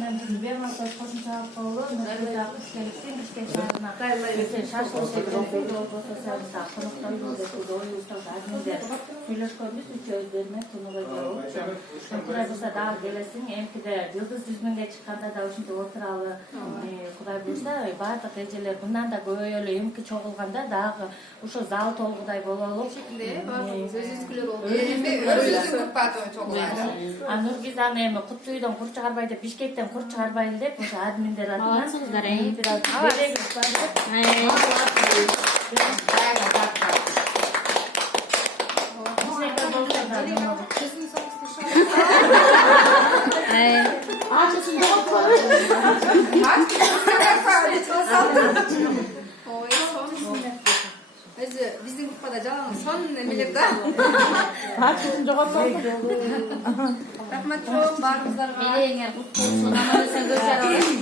мен бемасыз кошумча болду. Нургүлда кыш келипсиң, кышке шаарына. Шашлык жеп болбосо сабызда коноктойбуз деп оюбузда админдер сүйлөшкөнбүз үчөөбүз менен Тунубай болуп. Кудай буюрса дагы келесиң, эмкиде Жылдыз 100.000ге чыкканда да ушинтип отуралы. Кудай буюрса баардык эжелер мындан да көбөйөлү, эмки чогулганда дагы ошо зал толгудай бололу. Баардыгыбыз өзүбүзгүлөр болуп. Өзүбүздүн группада чогулалы. Нургизаны эми Куту үйдөн кур чыгарбай деп, Бишкектен кур чыгарбайын деп, ошо админдер атынан. Өзү биздин группада жалаң сон эмелер да. Таачысын жоготсоң. Рахмат чоң баарыңыздарга. Мелеңер куту болсун, аман эсен көз жаралсын.